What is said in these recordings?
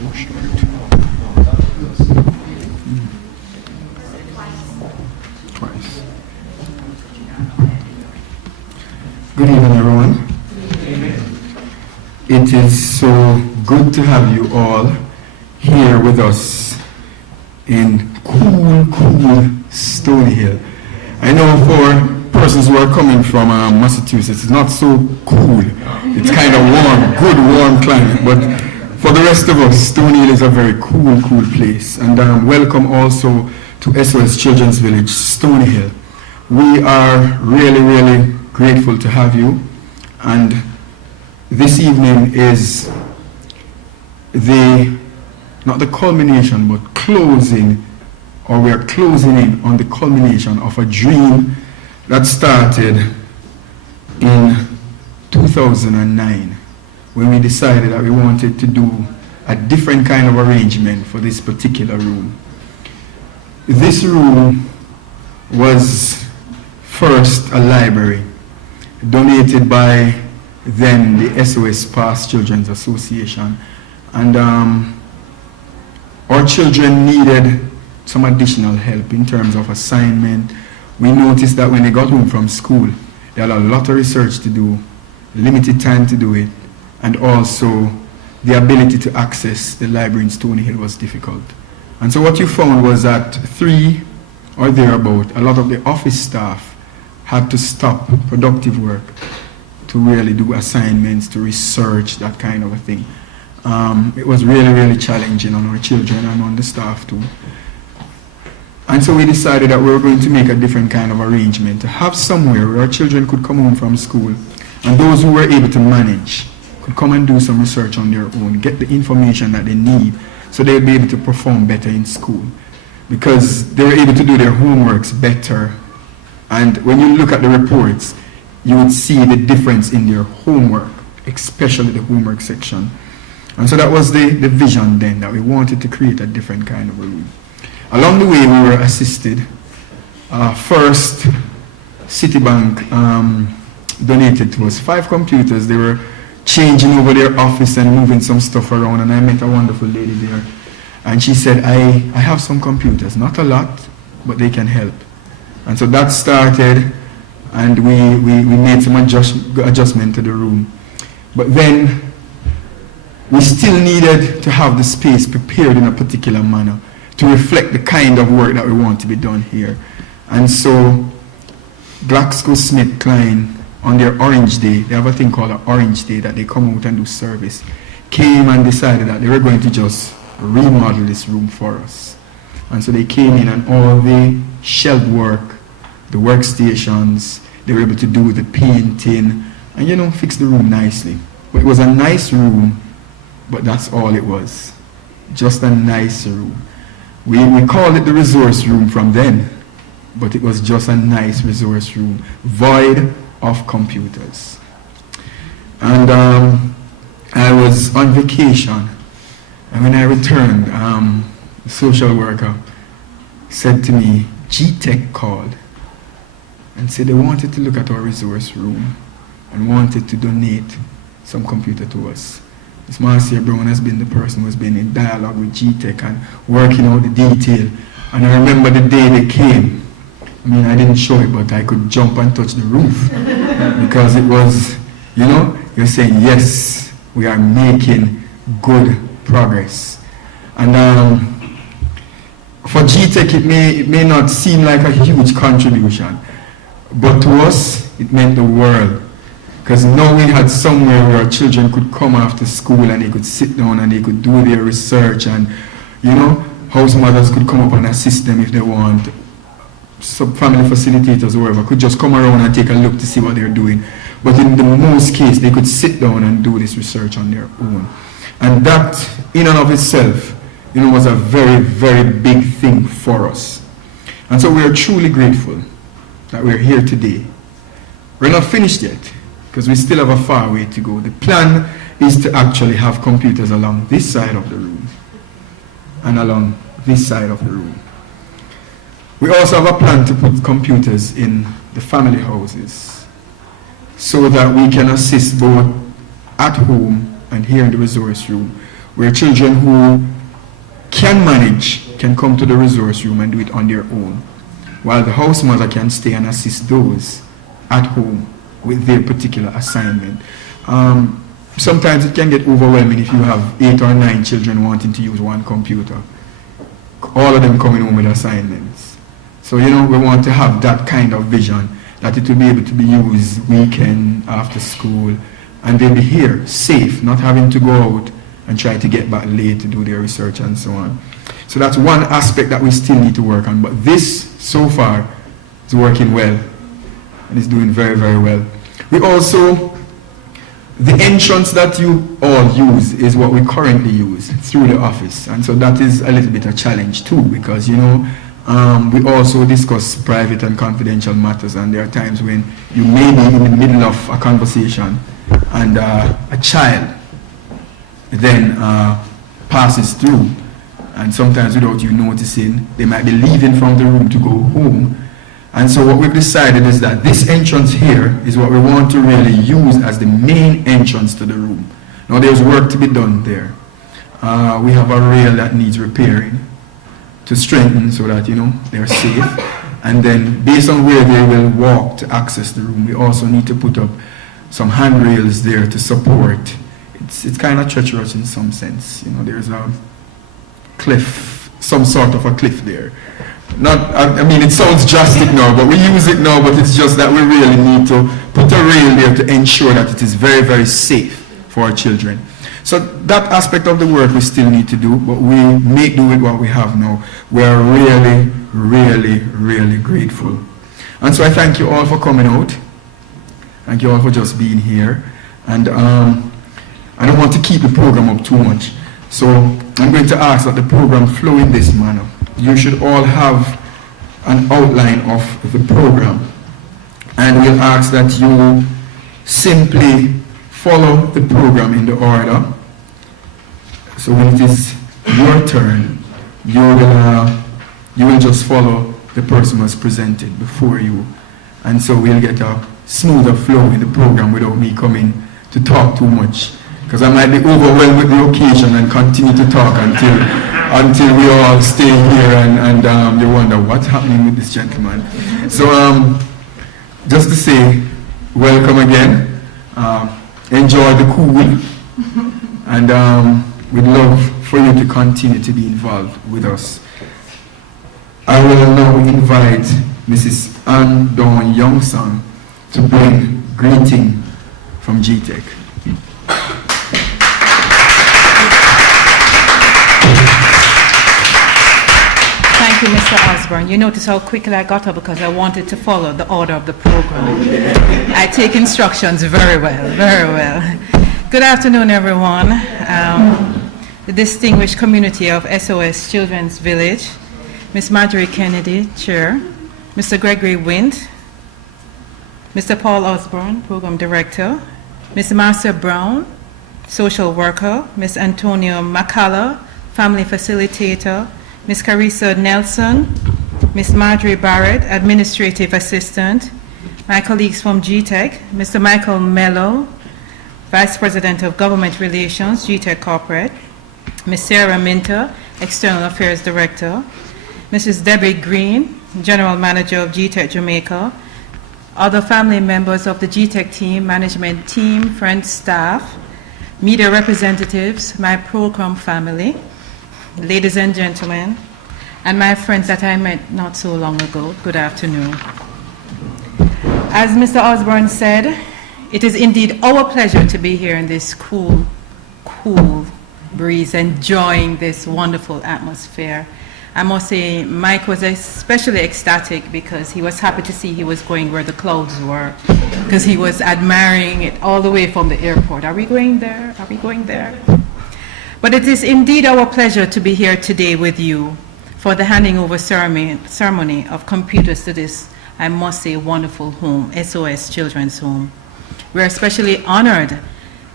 Twice. Good evening, everyone. It is so good to have you all here with us in cool Stony Hill. I know for persons who are coming from Massachusetts, it's not so cool. It's kind of warm, good warm climate, but for the rest of us, Stony Hill is a very cool place. And welcome also to SOS Children's Village, Stony Hill. We are really grateful to have you. And this evening is not the culmination, but closing, or we are closing in on the culmination of a dream that started in 2009. When we decided that we wanted to do a different kind of arrangement for this particular room. This room was first a library donated by then the SOS Past Children's Association, and our children needed some additional help in terms of assignment. We noticed that when they got home from school, they had a lot of research to do, limited time to do it, and also the ability to access the library in Stony Hill was difficult. And so what you found was that 3 or thereabout, a lot of the office staff had to stop productive work to really do assignments, to research, that kind of a thing. It was really challenging on our children and on the staff too. And so we decided that we were going to make a different kind of arrangement, to have somewhere where our children could come home from school, and those who were able to manage could come and do some research on their own, get the information that they need so they'll be able to perform better in school, because they were able to do their homeworks better. And when you look at the reports, you would see the difference in their homework, especially the homework section. And so that was the vision then, that we wanted to create a different kind of a room. Along the way, we were assisted. First, Citibank donated to us 5 computers. They were changing over their office and moving some stuff around, and I met a wonderful lady there. And she said, I have some computers, not a lot, but they can help. And so that started, and we made some adjustment to the room. But then, we still needed to have the space prepared in a particular manner to reflect the kind of work that we want to be done here. And so, GlaxoSmithKline, on their Orange Day, they have a thing called an Orange Day that they come out and do service, came and decided that they were going to just remodel this room for us. And so they came in, and all the shelf work, the workstations, they were able to do the painting and fix the room nicely. But it was a nice room, but that's all it was. Just a nice room. We called it the resource room from then, but it was just a nice resource room, void of computers. And I was on vacation, and when I returned, the social worker said to me, GTECH called and said they wanted to look at our resource room and wanted to donate some computer to us. Ms. Marcia Brown has been the person who has been in dialogue with GTECH and working out the detail. And I remember the day they came. I mean, I didn't show it, but I could jump and touch the roof because it was, you're saying, yes, we are making good progress. And for GTECH, it may not seem like a huge contribution, but to us, it meant the world. Because now we had somewhere where our children could come after school and they could sit down and they could do their research, and house mothers could come up and assist them if they want. Some family facilitators or whoever could just come around and take a look to see what they're doing. But in the most case, they could sit down and do this research on their own. And that, in and of itself, was a very big thing for us. And so we are truly grateful that we're here today. We're not finished yet, because we still have a far way to go. The plan is to actually have computers along this side of the room and along this side of the room. We also have a plan to put computers in the family houses so that we can assist both at home and here in the resource room where children who can manage can come to the resource room and do it on their own, while the house mother can stay and assist those at home with their particular assignment. Sometimes it can get overwhelming if you have 8 or 9 children wanting to use one computer, all of them coming home with assignments. So, we want to have that kind of vision, that it will be able to be used weekend, after school, and they'll be here, safe, not having to go out and try to get back late to do their research and so on. So that's one aspect that we still need to work on. But this, so far, is working well, and it's doing very, very well. We also, the entrance that you all use is what we currently use through the office. And so that is a little bit a challenge too, because, we also discuss private and confidential matters, and there are times when you may be in the middle of a conversation and a child then passes through, and sometimes without you noticing, they might be leaving from the room to go home. And so what we've decided is that this entrance here is what we want to really use as the main entrance to the room. Now there's work to be done there. We have a rail that needs repairing to strengthen so that, they're safe. And then based on where they will walk to access the room, we also need to put up some handrails there to support. It's kind of treacherous in some sense. There's a cliff, some sort of a cliff there. It sounds drastic now, but we use it now, but it's just that we really need to put a rail there to ensure that it is very, very safe for our children. So that aspect of the work we still need to do, but we make do with what we have now. We are really, really, really grateful. And so I thank you all for coming out. Thank you all for just being here. And I don't want to keep the program up too much. So I'm going to ask that the program flow in this manner. You should all have an outline of the program. And we'll ask that you simply follow the program in the order. So when it is your turn, you will just follow the person who has presented before you. And so we'll get a smoother flow in the program without me coming to talk too much. Because I might be overwhelmed with the occasion and continue to talk until we all stay here and you wonder what's happening with this gentleman. So just to say, welcome again. Enjoy the cool, and we'd love for you to continue to be involved with us. I will now invite Mrs. Ann Dawn Youngson to bring greeting from GTECH. Thank you, Mr. Osborne. You notice how quickly I got up because I wanted to follow the order of the program. I take instructions very well, very well. Good afternoon, everyone. The distinguished community of SOS Children's Village, Ms. Marjorie Kennedy, Chair, Mr. Gregory Wind, Mr. Paul Osborne, Program Director, Ms. Marcia Brown, Social Worker, Ms. Antonio Macala, Family Facilitator, Ms. Carissa Nelson, Ms. Marjorie Barrett, Administrative Assistant, my colleagues from GTECH, Mr. Michael Mello, Vice President of Government Relations, GTECH Corporate, Ms. Sarah Minter, External Affairs Director, Mrs. Debbie Green, General Manager of GTECH Jamaica, other family members of the GTECH team, management team, friends, staff, media representatives, my program family, ladies and gentlemen, and my friends that I met not so long ago, good afternoon. As Mr. Osborne said, it is indeed our pleasure to be here in this cool breeze, enjoying this wonderful atmosphere. I must say, Mike was especially ecstatic because he was happy to see he was going where the clouds were, because he was admiring it all the way from the airport. Are we going there? Are we going there? But it is indeed our pleasure to be here today with you for the handing over ceremony of computers to this, I must say, wonderful home, SOS Children's Home. We're especially honored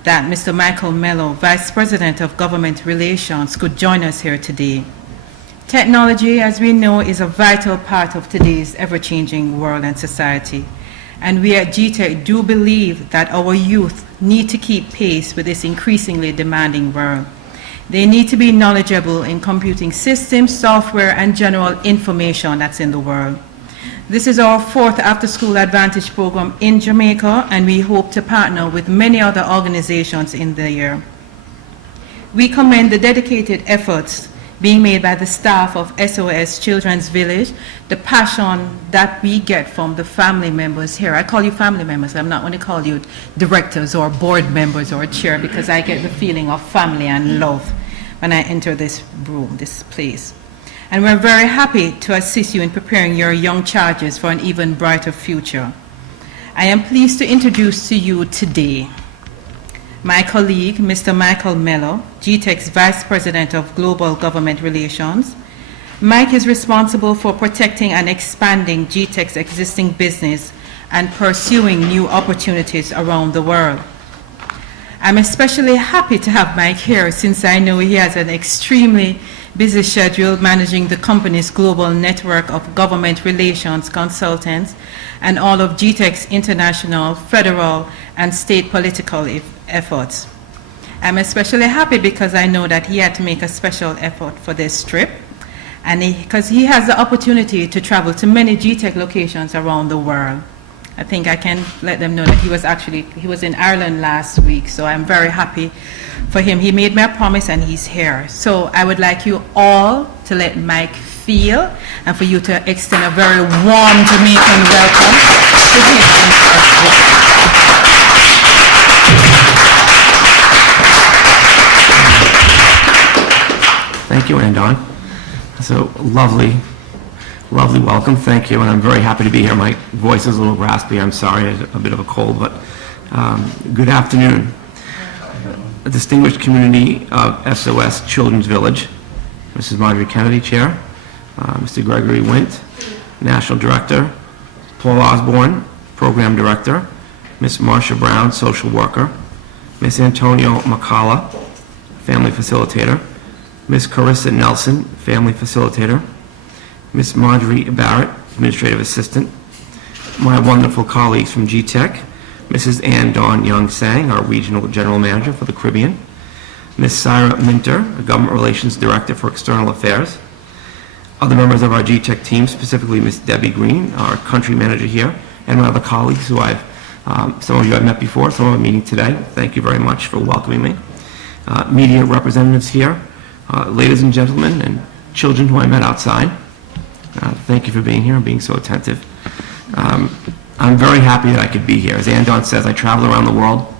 that Mr. Michael Mello, Vice President of Government Relations, could join us here today. Technology, as we know, is a vital part of today's ever-changing world and society. And we at GTECH do believe that our youth need to keep pace with this increasingly demanding world. They need to be knowledgeable in computing systems, software, and general information that's in the world. This is our 4th after-school Advantage program in Jamaica, and we hope to partner with many other organizations in the year. We commend the dedicated efforts being made by the staff of SOS Children's Village, the passion that we get from the family members here. I call you family members. I'm not going to call you directors or board members or chair, because I get the feeling of family and love when I enter this room, this place. And we're very happy to assist you in preparing your young charges for an even brighter future. I am pleased to introduce to you today my colleague, Mr. Michael Mello, GTEC's Vice President of Global Government Relations. Mike is responsible for protecting and expanding GTEC's existing business and pursuing new opportunities around the world. I'm especially happy to have Mike here, since I know he has an extremely busy schedule managing the company's global network of government relations consultants and all of GTEC's international, federal, and state political efforts. I'm especially happy because I know that he had to make a special effort for this trip, and because he has the opportunity to travel to many GTEC locations around the world. I think I can let them know that he was in Ireland last week, so I'm very happy for him. He made me a promise and he's here. So I would like you all to let Mike feel, and for you to extend a very warm Jamaican welcome to his first visit. Thank you, Andon. So lovely welcome. Thank you, and I'm very happy to be here. My voice is a little raspy. I'm sorry, I have a bit of a cold, but good afternoon. A distinguished community of SOS Children's Village, Mrs. Marjorie Kennedy, Chair, Mr. Gregory Wint, National Director, Paul Osborne, Program Director, Ms. Marsha Brown, Social Worker, Ms. Antonio Macala, Family Facilitator, Ms. Carissa Nelson, Family Facilitator, Ms. Marjorie Barrett, Administrative Assistant, my wonderful colleagues from GTEC, Mrs. Ann Dawn Young Sang, our Regional General Manager for the Caribbean, Ms. Syra Minter, Government Relations Director for External Affairs, other members of our GTEC team, specifically Ms. Debbie Green, our Country Manager here, and my other colleagues who some of you I've met before, some of them are meeting today. Thank you very much for welcoming me. Media representatives here, ladies and gentlemen, and children who I met outside. Thank you for being here and being so attentive. I'm very happy that I could be here. As Andon says, I travel around the world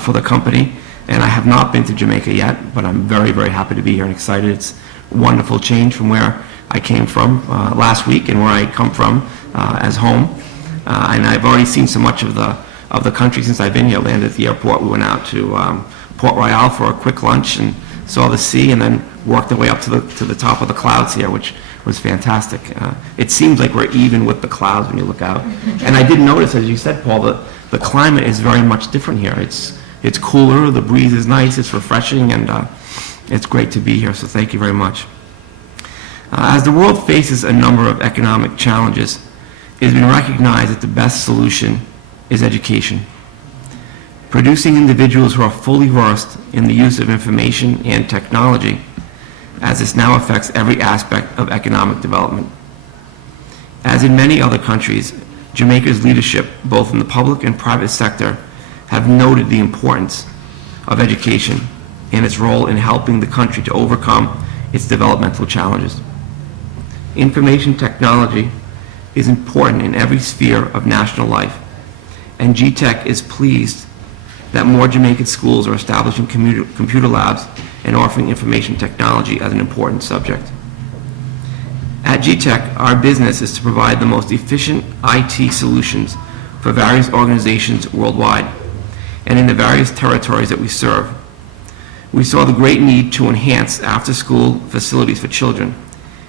for the company, and I have not been to Jamaica yet, but I'm very, very happy to be here and excited. It's a wonderful change from where I came from last week and where I come from as home. And I've already seen so much of the country since I've been here. I landed at the airport. We went out to Port Royal for a quick lunch and saw the sea, and then worked our way up to the top of the clouds here, which was fantastic. It seems like we're even with the clouds when you look out. And I did notice, as you said, Paul, that the climate is very much different here. It's cooler, the breeze is nice, it's refreshing, and it's great to be here, so thank you very much. As the world faces a number of economic challenges, it has been recognized that the best solution is education. Producing individuals who are fully versed in the use of information and technology, as this now affects every aspect of economic development. As in many other countries, Jamaica's leadership, both in the public and private sector, have noted the importance of education and its role in helping the country to overcome its developmental challenges. Information technology is important in every sphere of national life, and GTEC is pleased that more Jamaican schools are establishing computer labs and offering information technology as an important subject. At GTEC, our business is to provide the most efficient IT solutions for various organizations worldwide and in the various territories that we serve. We saw the great need to enhance after-school facilities for children,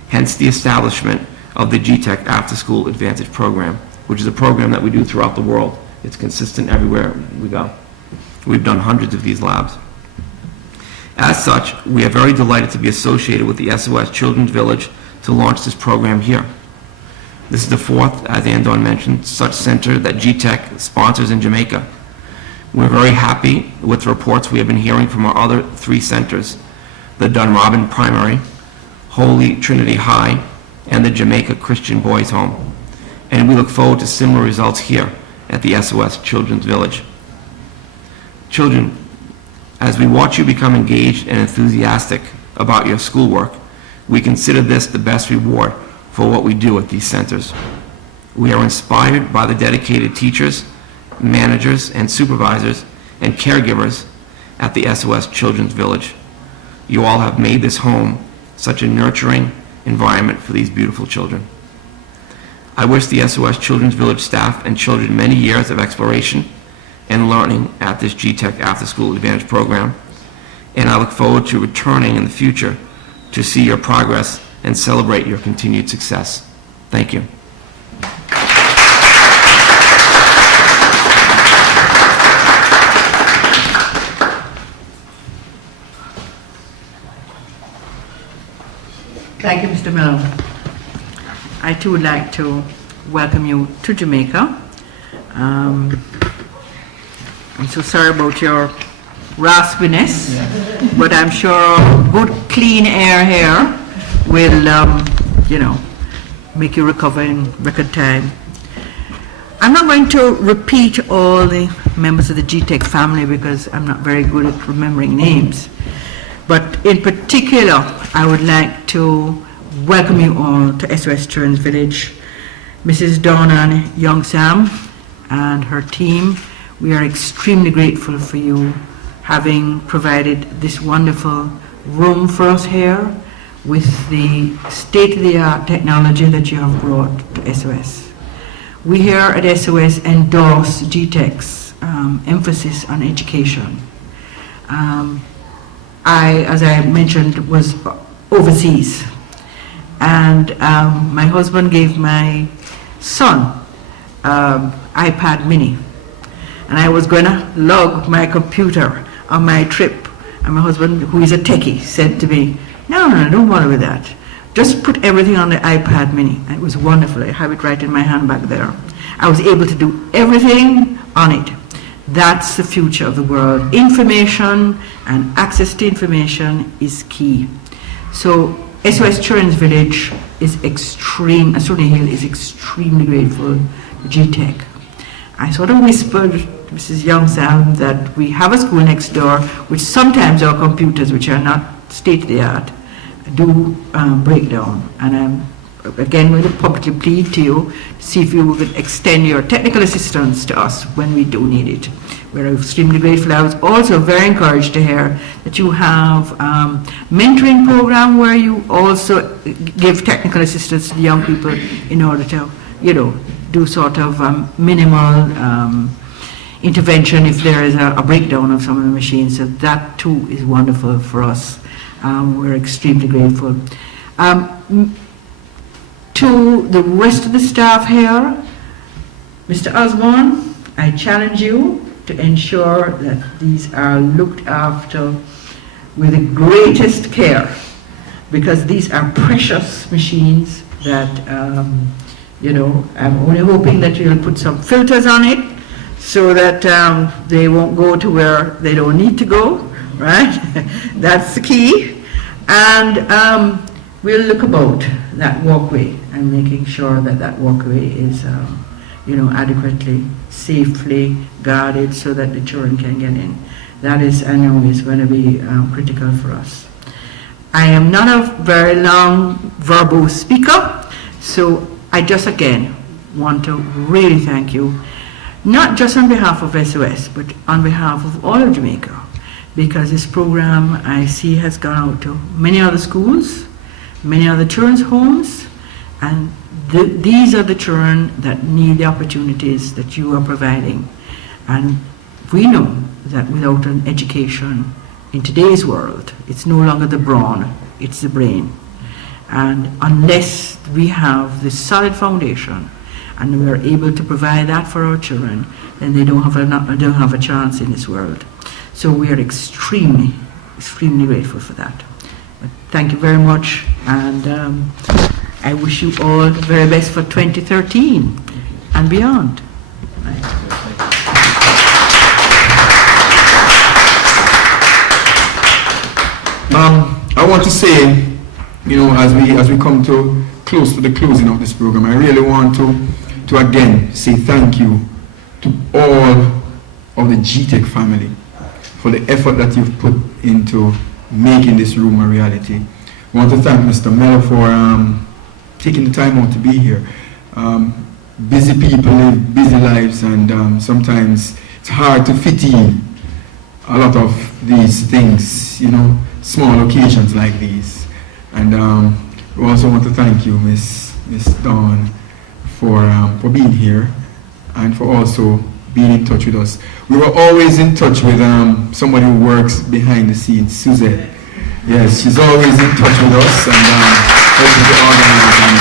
hence the establishment of the GTEC After School Advantage Program, which is a program that we do throughout the world. It's consistent everywhere we go. We've done hundreds of these labs. As such, we are very delighted to be associated with the SOS Children's Village to launch this program here. This is the fourth, as Andon mentioned, such center that GTEC sponsors in Jamaica. We're very happy with the reports we have been hearing from our other three centers, the Dunrobin Primary, Holy Trinity High, and the Jamaica Christian Boys Home. And we look forward to similar results here at the SOS Children's Village. Children, as we watch you become engaged and enthusiastic about your schoolwork, we consider this the best reward for what we do at these centers. We are inspired by the dedicated teachers, managers, and supervisors and caregivers at the SOS Children's Village. You all have made this home such a nurturing environment for these beautiful children. I wish the SOS Children's Village staff and children many years of exploration and learning at this GTECH After School Advantage program, and I look forward to returning in the future to see your progress and celebrate your continued success. Thank you. Thank you, Mr. Miller. I too would like to welcome you to Jamaica. I'm so sorry about your raspiness, but I'm sure good clean air here will, make you recover in record time. I'm not going to repeat all the members of the GTECH family because I'm not very good at remembering names. But in particular, I would like to welcome you all to SOS Children's Village. Mrs. Donna Young Sam and her team, we are extremely grateful for you having provided this wonderful room for us here with the state-of-the-art technology that you have brought to SOS. We here at SOS endorse GTECH's emphasis on education. I, as I mentioned, was overseas, and my husband gave my son iPad mini, and I was going to log my computer on my trip, and my husband, who is a techie, said to me, no, don't bother with that. Just put everything on the iPad mini. And it was wonderful. I have it right in my hand back there. I was able to do everything on it. That's the future of the world. Information and access to information is key. So SOS Children's Village is Stony Hill is extremely grateful to GTECH. I sort of whispered to Mrs. Young-Sam that we have a school next door, which sometimes our computers, which are not state-of-the-art, do break down. And I'm again going to publicly plead to you to see if you could extend your technical assistance to us when we do need it. We're extremely grateful. I was also very encouraged to hear that you have mentoring program where you also give technical assistance to the young people in order to, do sort of minimal intervention if there is a breakdown of some of the machines. So that too is wonderful for us. We're extremely grateful. To the rest of the staff here, Mr. Osborne, I challenge you to ensure that these are looked after with the greatest care, because these are precious machines that, I'm only hoping that you'll put some filters on it so that they won't go to where they don't need to go, right? That's the key. And we'll look about that walkway and making sure that that walkway is, adequately, safely guarded so that the children can get in. That is, I know, is going to be critical for us. I am not a very long verbose speaker, so I just again want to really thank you, not just on behalf of SOS, but on behalf of all of Jamaica, because this program I see has gone out to many other schools, many other children's homes, and these are the children that need the opportunities that you are providing. And we know that without an education in today's world, it's no longer the brawn, it's the brain. And unless we have this solid foundation and we are able to provide that for our children, then they don't have a chance in this world. So we are extremely, extremely grateful for that. But thank you very much, and I wish you all the very best for 2013 and beyond. I want to say, you know, as we come to close to the closing of this program, I really want to again say thank you to all of the GTECH family for the effort that you've put into making this room a reality. I want to thank Mr. Mello for taking the time out to be here. Busy people live busy lives, and sometimes it's hard to fit in a lot of these things, you know, small occasions like these. And we also want to thank you, Miss Dawn, for being here and for also being in touch with us. We were always in touch with somebody who works behind the scenes, Suzette. Yes, she's always in touch with us and helping to organize. And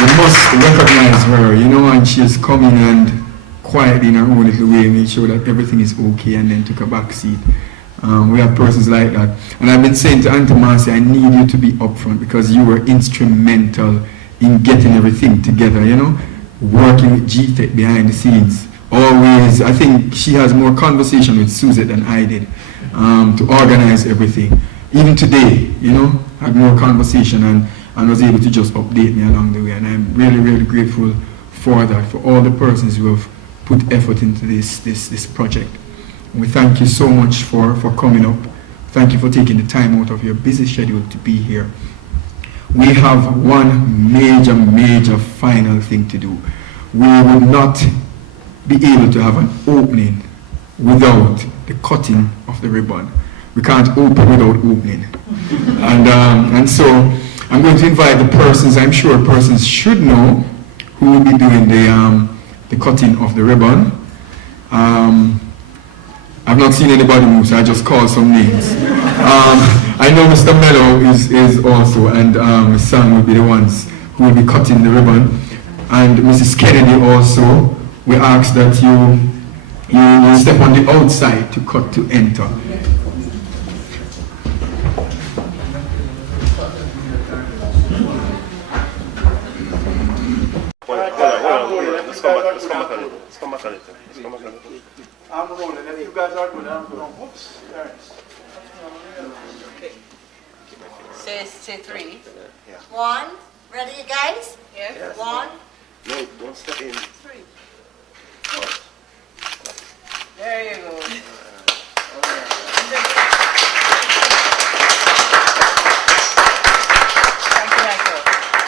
we must recognize her, you know, and she has come in and quietly in her own little way made sure that everything is okay and then took a back seat. We have persons like that. And I've been saying to Auntie Marcy, I need you to be upfront because you were instrumental in getting everything together, you know, working with GTECH behind the scenes. Always, I think she has more conversation with Suzette than I did to organize everything. Even today, you know, had more conversation and was able to just update me along the way. And I'm really, really grateful for that, for all the persons who have put effort into this project. We thank you so much for coming up. Thank you for taking the time out of your busy schedule to be here. We have one major final thing to do. We will not be able to have an opening without the cutting of the ribbon. We can't open without opening. And so I'm going to invite the persons, I'm sure persons should know, who will be doing the cutting of the ribbon. I've not seen anybody move, so I just called some names. I know Mr. Mello is also, and Ms. Sam will be the ones who will be cutting the ribbon. And Mrs. Kennedy also, we ask that you step on the outside to cut to enter. I'm rolling. If you guys are good, I'm going. Whoops. Say three. Yeah. 1. Ready, you guys? Yes. 1. No, don't step in.